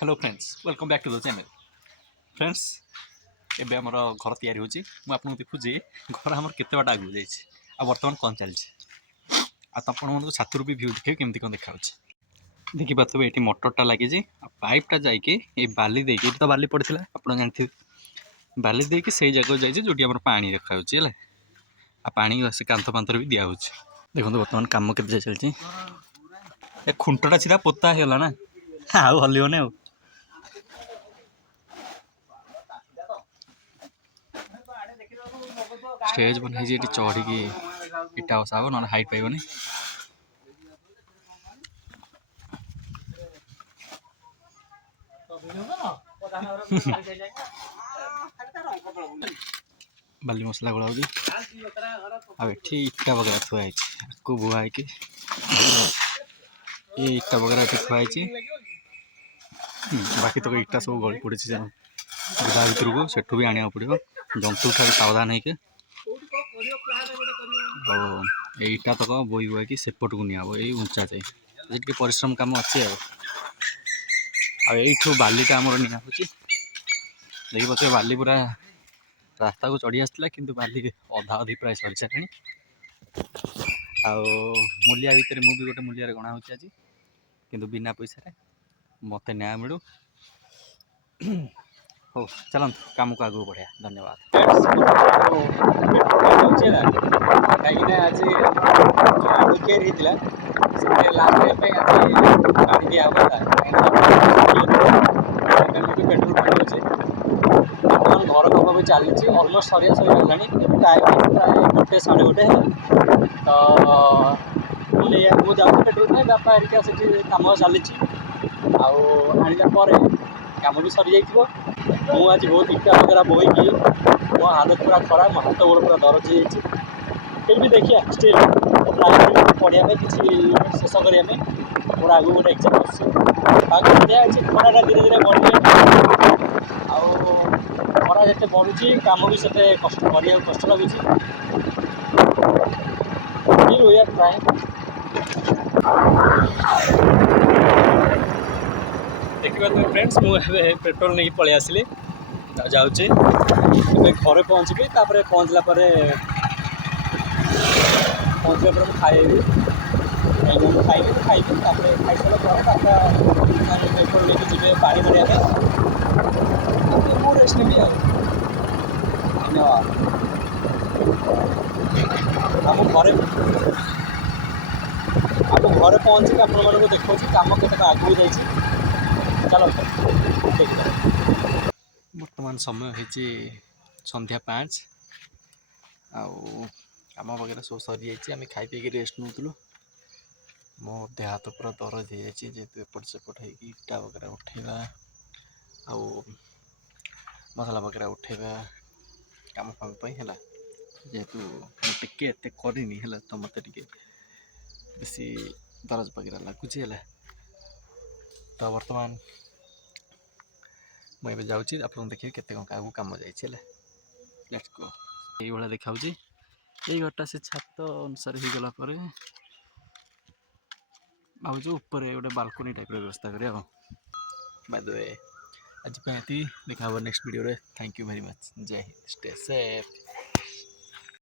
Hello friends welcome back to the channel friends एबे हमर घर तैयारी होची मु आपन देखुची घर हमर केते बाटा आगु जाईछि आ वर्तमान कोन चलछि आ तपन मन छातुर भी व्यू देखियो केमती कोन देखा होछि देखि पाथबे एठी मोटरटा लागि जे आ पाइपटा जाई के ए बाली देके एठी तो बाली पड़थिला आपन जानथि बाली देके सेही जगह जाईछि जोटी हमर पानी रखा होछि हला आ पानी से कांथ पांथर भी दिया होछि देखो वर्तमान काम केते चलछि ए खुंटटा सीधा पोता हेला ना आउ हलियो ने स्टेज बनाई ये चढ़ी की इटा बसा ना हाइट पाइबनी बाली मसला गोला आठी इटा वगैरह थुआई को बुआई कि ये इटा वगैरह थुआई बाकी तो इटा सब गली पड़ी भर को सेठू भी आने पड़ो जंतु ठार सावधान है इटा तक बोई बुआ कि सेपट को निया ये उंचा जाए परिश्रम कम अच्छे आठू बालिटा आमर निया देखिए पचे बाली पूरा रास्ता को चढ़ी आसला कि बाली अधा अधि प्राय सरी सारे मूलिया भितर मुझे गोटे मूलिया गणा हो आज कि बिना पैसा मत न्याय मिलू हो चलत कम को आगे बढ़िया धन्यवाद कहीं आज पेट्रोल पड़े घर कम भी चली अलमोस्ट सरिया सरीगला टाइम प्राय गोटे साढ़े गोटे तो मुझे जाऊँ पेट्रोल पाई बापा हरिका से कम चली आने कम भी सरी जा आज बहुत इटा वगैरह बोईकी मो हालत पूरा खराब मो हाथ गोड़ पूरा दरज हो फिर भी देखिए स्टिल पढ़ाई किसी शेष करने मोर आगे गोटे एग्जाम आगे बढ़िया अच्छे खराटा धीरे धीरे बढ़ खरा जिते बढ़ुची कम भी से कष्ट कर कष्ट लगुच प्राय देखिए तुम फ्रेंड्स मुझे पेट्रोल नहीं पलि आसली जाऊँगी घर पहुँचबी पहुँचला खाइबी खाइबी खाई सारा पेट्रोल लेके जी पानी भरिया रेस्ट नेबी धन्यवाद आम घर पहुँची आप देखा कम के आगू जा चलो बर्तमान समय होती संध्या 5 आम वगैरह सब सरी जाइए आम खाई पी रेस्ट नौलु मो देह हाथ पूरा दरज हो जाए जेहतु एपट सेपट होटा वगैरह उठेगा मसला वगैरह उठेगा कम फाम है जेहेतु टे एत करनी है तो मत बेसी दरज वगैरह लगुच है तो बर्तमान मुझे जाऊँगी आप देखिए केते आगू कम जाइए लेट्स गो ये देखा यही घरटा से छात अनुसार हो गला भावुँ ऊपर गोटे बालकोनी टाइप व्यवस्था करें बाय द वे आज देखा नेक्स्ट वीडियो रे थैंक यू वेरी मच जय हिंद स्टे सेफ।